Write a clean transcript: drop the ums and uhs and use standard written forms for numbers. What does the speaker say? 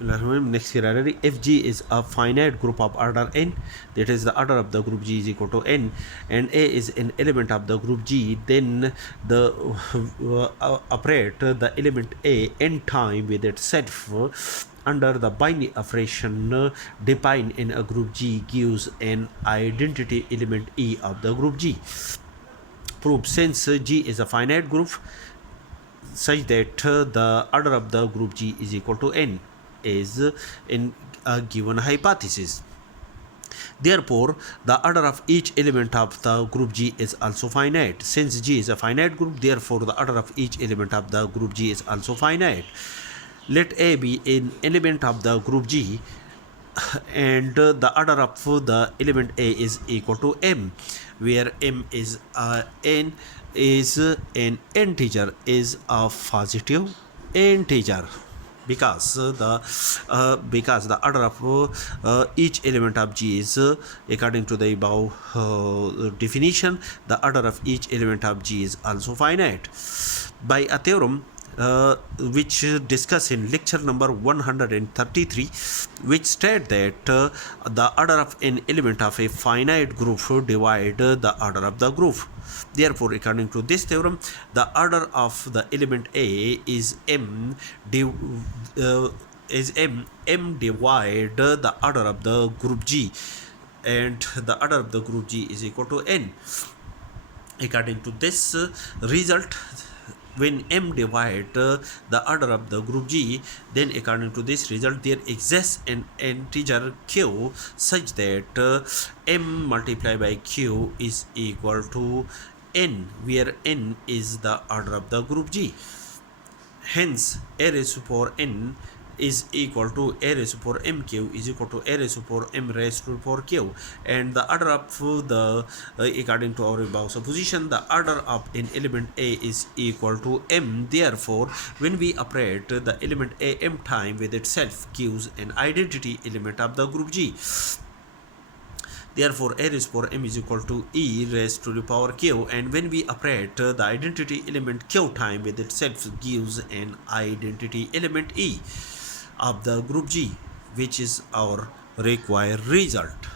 Next here, if G is a finite group of order n, that is the order of the group G is equal to n, and A is an element of the group G, then the operate the element A n time with itself under the binary operation defined in a group G gives an identity element E of the group G. Proof: since G is a finite group such that the order of the group G is equal to n is in a given hypothesis. Therefore, the order of each element of the group G is also finite. Since G is a finite group, therefore the order of each element of the group G is also finite. Let A be an element of the group G and the order of the element A is equal to m, where m is n is an integer, is a positive integer, because the order of each element of G is according to the above definition, the order of each element of G is also finite. By a theorem which discussed in lecture number 133, which state that the order of an element of a finite group divide the order of the group. Therefore, according to this theorem, the order of the element A is m divide the order of the group G, and the order of the group G is equal to n. According to this result, when m divide the order of the group G, then according to this result there exists an integer q such that m multiplied by q is equal to n, where n is the order of the group G. Hence, a raised to power n is equal to a raised to power mq is equal to a raised to power m raised to power q, and the order of the according to our above supposition, the order of an element A is equal to m. Therefore, when we operate the element A m time with itself gives an identity element of the group G. Therefore, a raised to power m is equal to e raised to the power q, and when we operate the identity element q time with itself gives an identity element E of the group G, which is our required result.